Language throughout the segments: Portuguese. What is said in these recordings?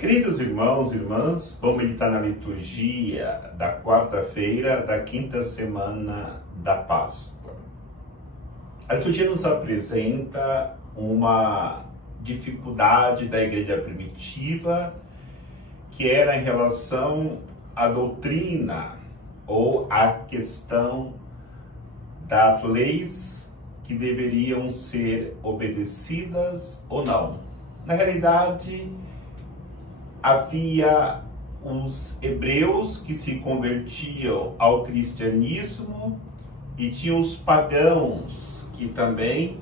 Queridos irmãos e irmãs, vamos meditar na liturgia da quarta-feira da quinta semana da Páscoa. A liturgia nos apresenta uma dificuldade da igreja primitiva, que era em relação à doutrina ou à questão das leis que deveriam ser obedecidas ou não. Na realidade, havia os hebreus que se convertiam ao cristianismo e tinha os pagãos que também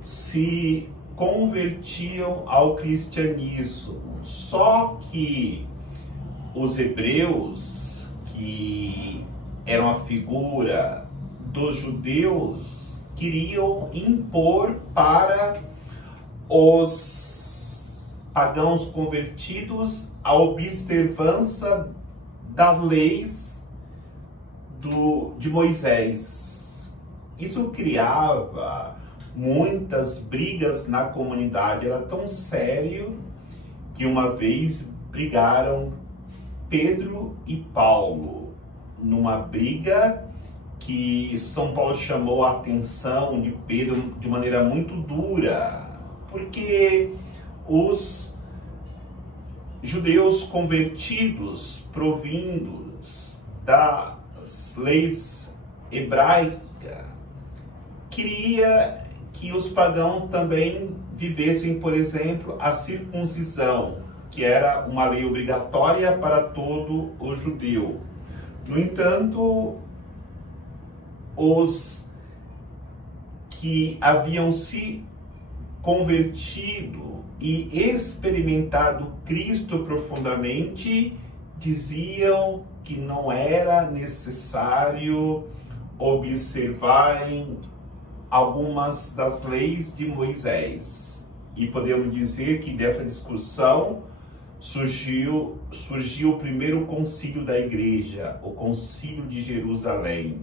se convertiam ao cristianismo. Só que os hebreus, que eram a figura dos judeus, queriam impor para os pagãos convertidos a observância das leis de Moisés. Isso criava muitas brigas na comunidade. Era tão sério que uma vez brigaram Pedro e Paulo numa briga que São Paulo chamou a atenção de Pedro de maneira muito dura, porque os judeus convertidos, provindos das leis hebraicas, queria que os pagãos também vivessem, por exemplo, a circuncisão, que era uma lei obrigatória para todo o judeu. No entanto, os que haviam se convertido e experimentado Cristo profundamente, diziam que não era necessário observarem algumas das leis de Moisés. E podemos dizer que dessa discussão surgiu o primeiro concílio da igreja, o Concílio de Jerusalém,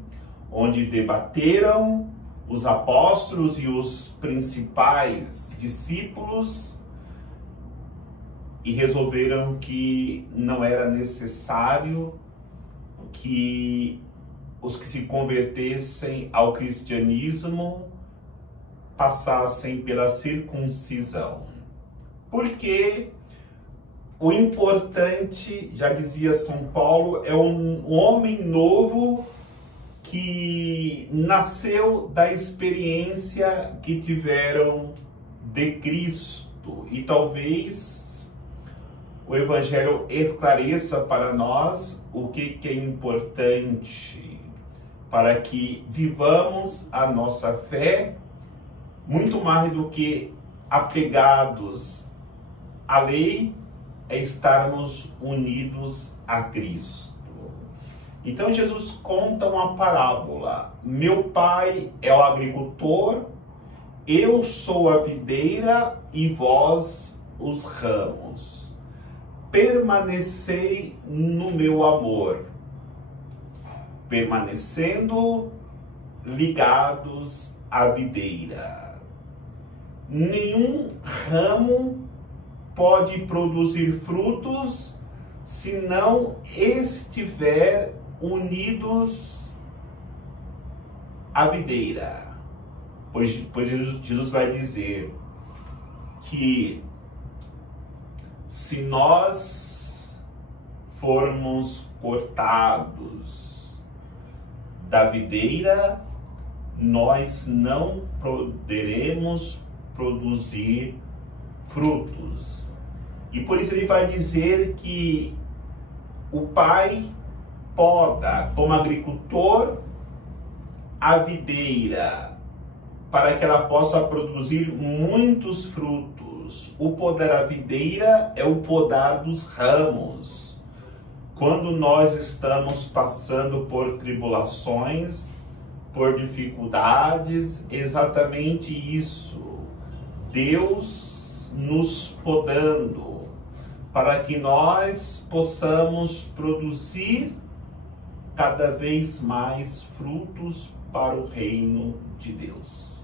onde debateram os apóstolos e os principais discípulos e resolveram que não era necessário que os que se convertessem ao cristianismo passassem pela circuncisão. Porque o importante, já dizia São Paulo, é um homem novo que nasceu da experiência que tiveram de Cristo. E talvez o Evangelho esclareça para nós o que é importante para que vivamos a nossa fé muito mais do que apegados à lei, é estarmos unidos a Cristo. Então Jesus conta uma parábola. Meu pai é o agricultor, eu sou a videira e vós os ramos. Permanecei no meu amor, permanecendo ligados à videira. Nenhum ramo pode produzir frutos se não estiver unidos à videira. Pois Jesus vai dizer que se nós formos cortados da videira, nós não poderemos produzir frutos. E por isso ele vai dizer que o pai poda, como agricultor, a videira para que ela possa produzir muitos frutos. O podar a videira é o podar dos ramos. Quando nós estamos passando por tribulações, por dificuldades, exatamente isso. Deus nos podando para que nós possamos produzir cada vez mais frutos para o reino de Deus.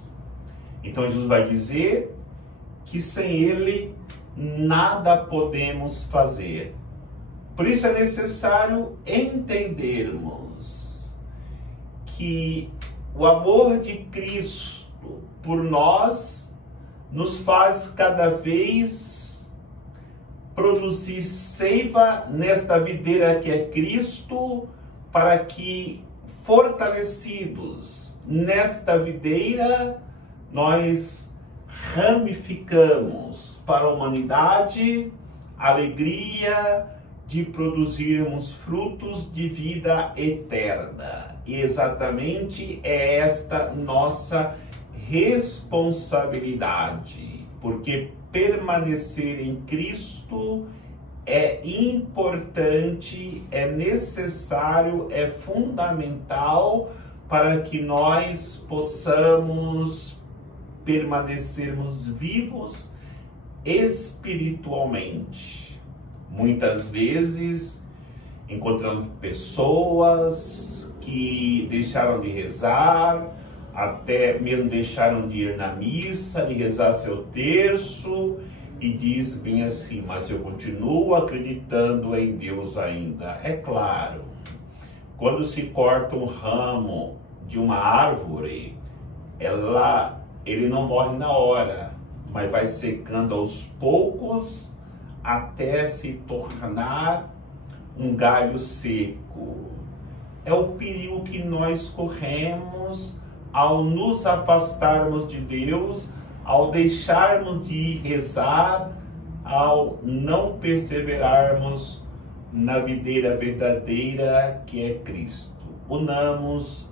Então Jesus vai dizer que sem ele nada podemos fazer. Por isso é necessário entendermos que o amor de Cristo por nós nos faz cada vez produzir seiva nesta videira que é Cristo, para que, fortalecidos nesta videira, nós ramificamos para a humanidade a alegria de produzirmos frutos de vida eterna. E exatamente é esta nossa responsabilidade, porque permanecer em Cristo é importante, é necessário, é fundamental para que nós possamos permanecermos vivos espiritualmente. Muitas vezes encontramos pessoas que deixaram de rezar, até mesmo deixaram de ir na missa, de rezar seu terço, e diz bem assim: mas eu continuo acreditando em Deus ainda. É claro, quando se corta um ramo de uma árvore, ele não morre na hora, mas vai secando aos poucos até se tornar um galho seco. É o perigo que nós corremos ao nos afastarmos de Deus, ao deixarmos de rezar, ao não perseverarmos na videira verdadeira que é Cristo. Unamos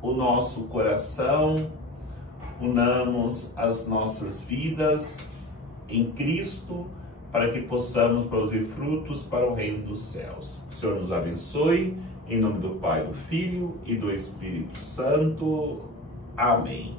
o nosso coração, unamos as nossas vidas em Cristo, para que possamos produzir frutos para o reino dos céus. O Senhor nos abençoe, em nome do Pai, do Filho e do Espírito Santo. Amém.